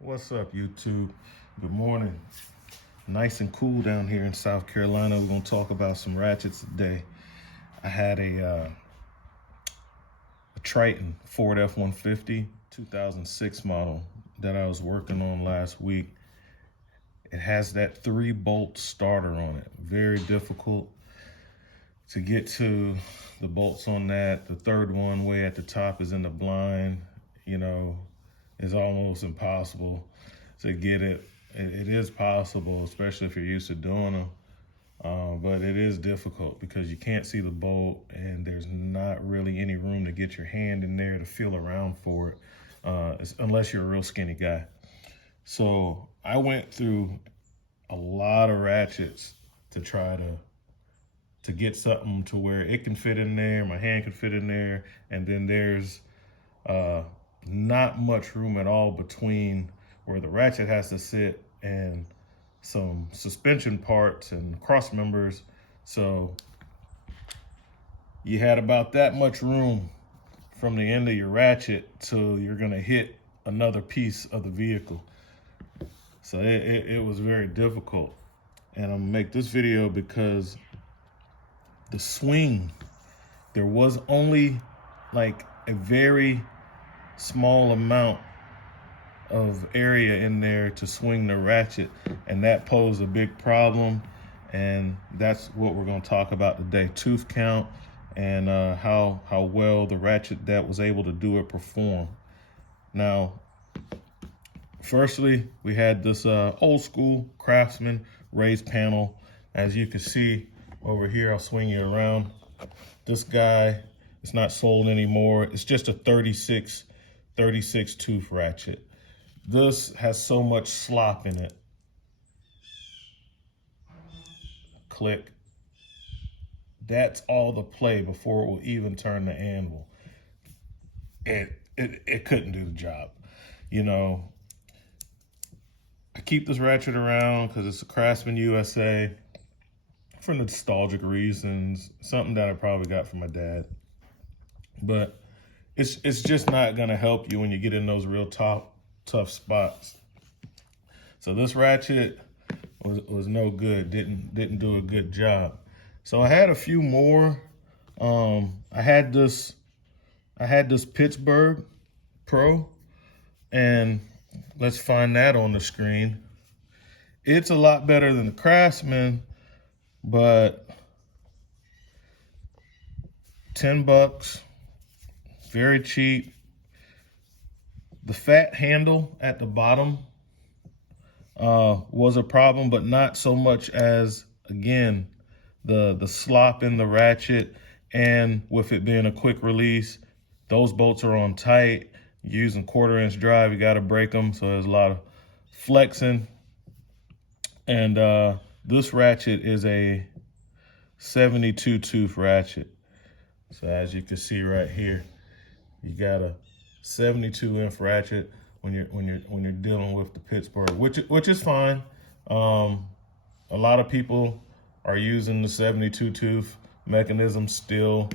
What's up, YouTube? Good morning. Nice and cool down here in South Carolina. We're going to talk about some ratchets today. I had a Triton Ford F-150 2006 model that I was working on last week. It has that 3-bolt starter on it. Very difficult to get to the bolts on that. The third one way at the top is in the blind. It's almost impossible to get it. It is possible, especially if you're used to doing them, but it is difficult because you can't see the bolt and there's not really any room to get your hand in there to feel around for it, unless you're a real skinny guy. So I went through a lot of ratchets to try to get something to where it can fit in there, my hand can fit in there, and then there's not much room at all between where the ratchet has to sit and some suspension parts and cross members. So you had about that much room from the end of your ratchet till you're gonna hit another piece of the vehicle. So it was very difficult. And I'm gonna make this video because the swing, there was only like a very small amount of area in there to swing the ratchet, and that posed a big problem. And that's what we're going to talk about today: tooth count and how well the ratchet that was able to do it performed. Now, firstly, we had this old school Craftsman raised panel. As you can see over here, I'll swing you around. This guy, it's not sold anymore. It's just a 36 tooth ratchet. This has so much slop in it. Click. That's all the play before it will even turn the anvil. It couldn't do the job. I keep this ratchet around because it's a Craftsman USA for nostalgic reasons, something that I probably got from my dad. But it's just not gonna help you when you get in those real tough spots. So this ratchet was no good, didn't do a good job. So I had a few more. I had this Pittsburgh Pro, and let's find that on the screen. It's a lot better than the Craftsman, but $10, very cheap. The fat handle at the bottom was a problem, but not so much as, again, the slop in the ratchet, and with it being a quick release, those bolts are on tight. You're using 1/4 inch drive, you got to break them, so there's a lot of flexing. And this ratchet is a 72 tooth ratchet. So as you can see right here, you got a 72 inch ratchet when you're dealing with the Pittsburgh, which is fine. A lot of people are using the 72 tooth mechanism still,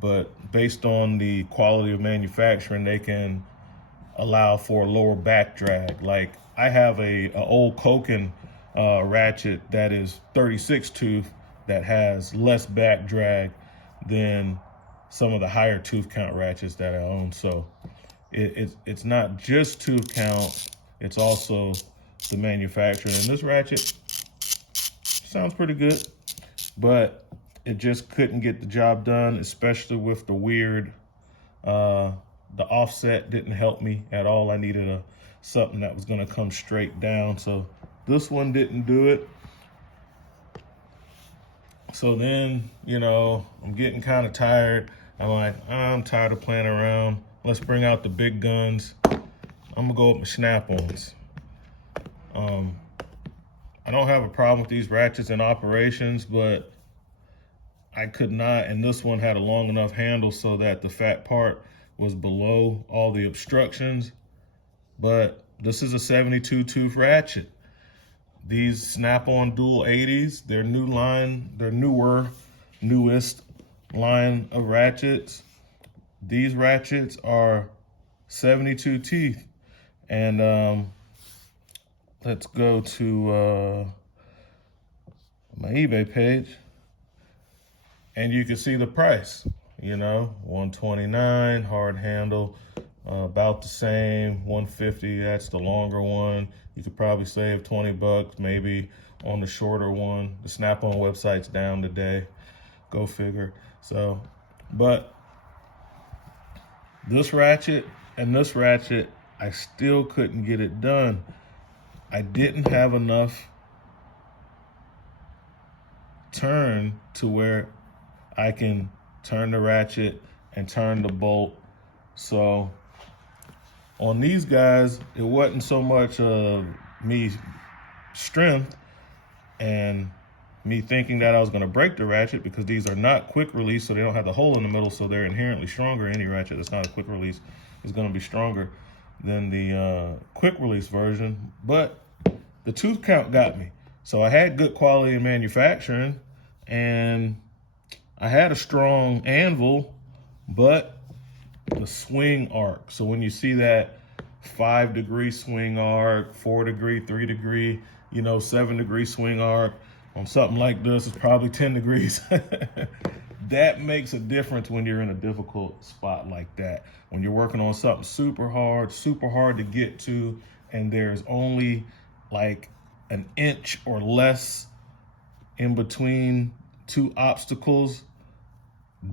but based on the quality of manufacturing, they can allow for a lower back drag. Like I have a old Koken ratchet that is 36 tooth that has less back drag than some of the higher tooth count ratchets that I own. So it's not just tooth count, it's also the manufacturer. And this ratchet sounds pretty good, but it just couldn't get the job done, especially with the weird, the offset didn't help me at all. I needed something that was gonna come straight down. So this one didn't do it. So then, I'm getting kind of tired. I'm like, I'm tired of playing around. Let's bring out the big guns. I'm gonna go with my SnapOns. I don't have a problem with these ratchets in operations, but I could not, and this one had a long enough handle so that the fat part was below all the obstructions. But this is a 72 tooth ratchet. These SnapOn Dual 80s, their newest line of ratchets. These ratchets are 72 teeth, and let's go to my eBay page, and you can see the price. You know, $129 hard handle, about the same. $150, that's the longer one. You could probably save 20 bucks maybe on the shorter one. The SnapOn website's down today. Go figure. So, but this ratchet and this ratchet, I still couldn't get it done. I didn't have enough turn to where I can turn the ratchet and turn the bolt. So on these guys, it wasn't so much me strength and me thinking that I was gonna break the ratchet, because these are not quick release, so they don't have the hole in the middle, so they're inherently stronger. Any ratchet that's not a quick release is gonna be stronger than the quick release version. But the tooth count got me. So I had good quality in manufacturing, and I had a strong anvil, but the swing arc. So when you see that 5-degree swing arc, 4-degree, 3-degree, 7-degree swing arc on something like this, it's probably 10 degrees. That makes a difference when you're in a difficult spot like that. When you're working on something super hard to get to, and there's only like an inch or less in between two obstacles,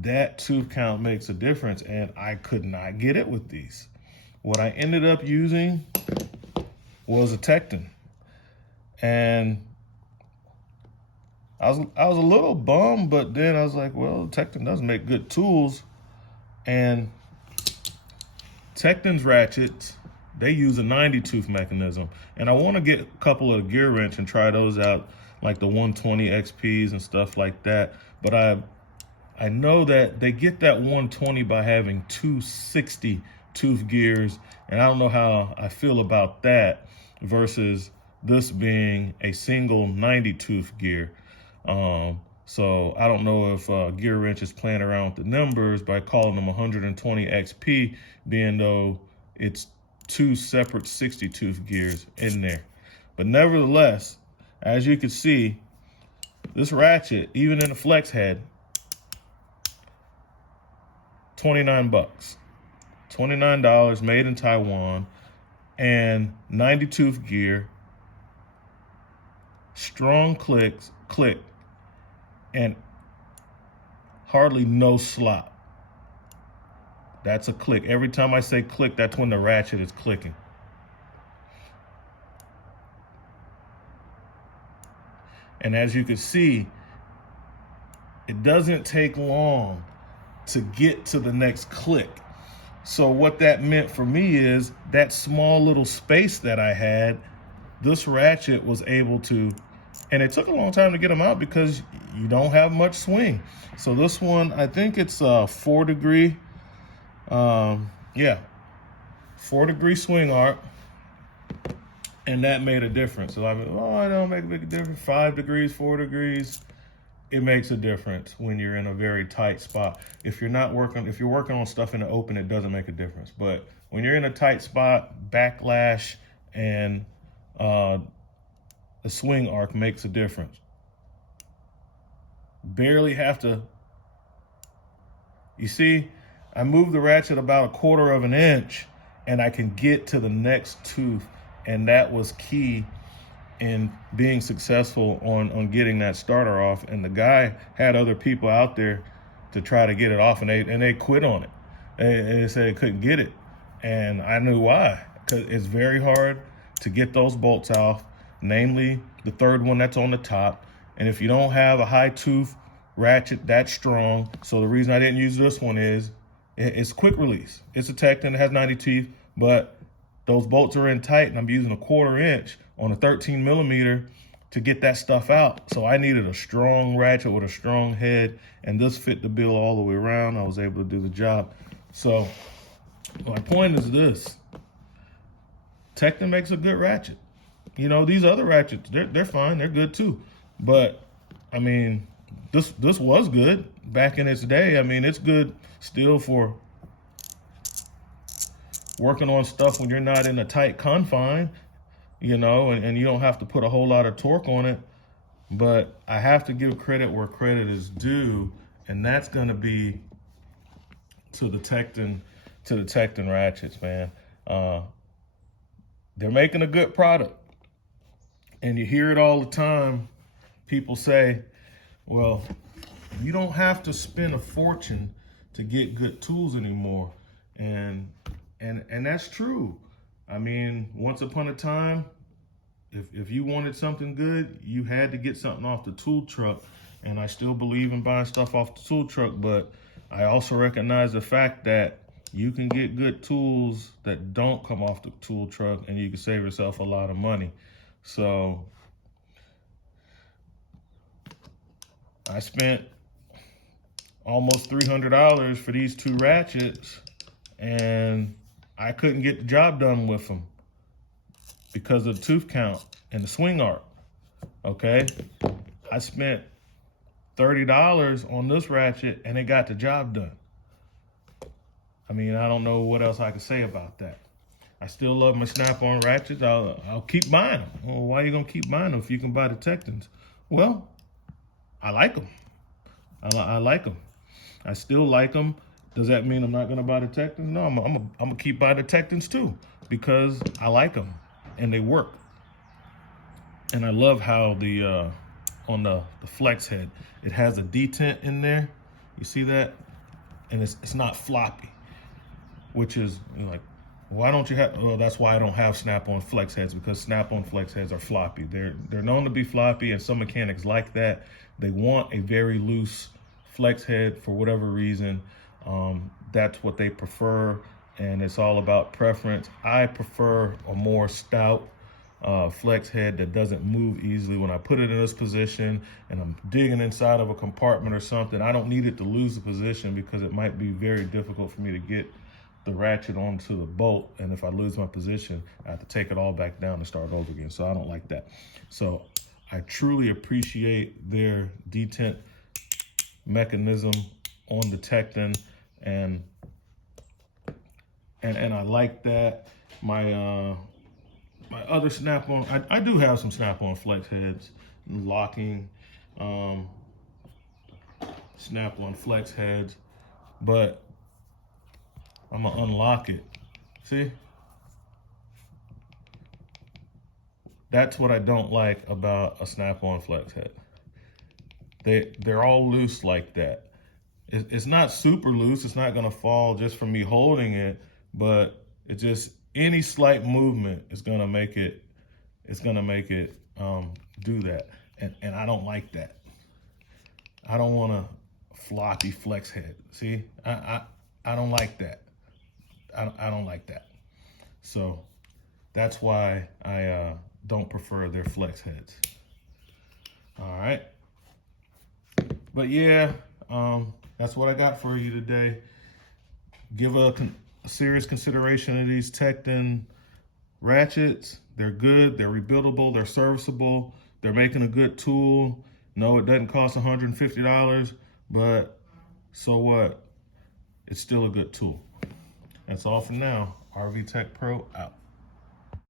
that tooth count makes a difference, and I could not get it with these. What I ended up using was a Tecton, and I was a little bummed, but then I was like, well, Tecton does make good tools, and Tecton's ratchets, they use a 90 tooth mechanism, and I want to get a couple of gear wrench and try those out, like the 120 XPs and stuff like that. But I know that they get that 120 by having 260 tooth gears, and I don't know how I feel about that versus this being a single 90 tooth gear. So I don't know if Gear Wrench is playing around with the numbers by calling them 120 XP, being though it's two separate 60 tooth gears in there. But nevertheless, as you can see, this ratchet, even in the flex head, 29 bucks. $29, made in Taiwan, and 90 tooth gear, strong click, and hardly no slop. That's a click. Every time I say click, that's when the ratchet is clicking. And as you can see, it doesn't take long to get to the next click. So what that meant for me is that small little space that I had, this ratchet was able to, and it took a long time to get them out because you don't have much swing. So this one, I think it's a 4-degree, 4-degree swing arc, and that made a difference. So I mean, I don't make a big difference. 5 degrees, 4 degrees, it makes a difference when you're in a very tight spot. If you're working on stuff in the open, it doesn't make a difference. But when you're in a tight spot, backlash and the swing arc makes a difference. Barely have to, you see, I moved the ratchet about 1/4 of an inch and I can get to the next tooth, and that was key in being successful on getting that starter off. And the guy had other people out there to try to get it off, and they quit on it. They said they couldn't get it, and I knew why, because it's very hard to get those bolts off, namely the third one that's on the top. And if you don't have a high tooth ratchet that strong, so the reason I didn't use this one is it's quick release. It's a Tecton, it has 90 teeth, but those bolts are in tight, and I'm using a 1/4 inch on a 13 millimeter to get that stuff out. So I needed a strong ratchet with a strong head, and this fit the bill all the way around. I was able to do the job. So my point is this: Tecton makes a good ratchet. These other ratchets, they're fine, they're good too. But I mean, this was good back in its day. I mean, it's good still for working on stuff when you're not in a tight confine. you know, and you don't have to put a whole lot of torque on it. But I have to give credit where credit is due, and that's going to be to the Tecton ratchets, man. They're making a good product, and you hear it all the time. People say, well, you don't have to spend a fortune to get good tools anymore. And that's true. I mean, once upon a time, if you wanted something good, you had to get something off the tool truck. And I still believe in buying stuff off the tool truck, but I also recognize the fact that you can get good tools that don't come off the tool truck, and you can save yourself a lot of money. So I spent almost $300 for these two ratchets, and I couldn't get the job done with them because of the tooth count and the swing arc. Okay, I spent $30 on this ratchet and it got the job done. I mean, I don't know what else I can say about that. I still love my Snap-on ratchets. I'll keep buying them. Well, why are you gonna keep buying them if you can buy the Tectons? Well, I like them. I like them. I still like them. Does that mean I'm not gonna buy the Tectons? No, I'm gonna keep buying the Tectons too, because I like them and they work. And I love how the on the flex head, it has a detent in there. You see that? And it's not floppy, which is, you know, like, why don't you have? Well, that's why I don't have Snap-on flex heads, because Snap-on flex heads are floppy. They're known to be floppy, and some mechanics like that. They want a very loose flex head for whatever reason. That's what they prefer, and it's all about preference. I prefer a more stout flex head that doesn't move easily. When I put it in this position and I'm digging inside of a compartment or something, I don't need it to lose the position, because it might be very difficult for me to get the ratchet onto the bolt, and if I lose my position, I have to take it all back down and start over again. So I don't like that. So I truly appreciate their detent mechanism on the Tecton, and I like that. My my other Snap-on, I do have some Snap-on flex heads, locking Snap-on flex heads, but I'm gonna unlock it. See? That's what I don't like about a Snap-on flex head. They're all loose like that. It's not super loose. It's not gonna fall just from me holding it, but it just, any slight movement is gonna make it, do that. And I don't like that. I don't want a floppy flex head. See, I don't like that. I don't like that. So that's why I don't prefer their flex heads. All right. But yeah, that's what I got for you today. Give a serious consideration of these Tecton ratchets. They're good, they're rebuildable, they're serviceable, they're making a good tool. No, it doesn't cost $150, but so what? It's still a good tool. That's all for now. RV Tech Pro out.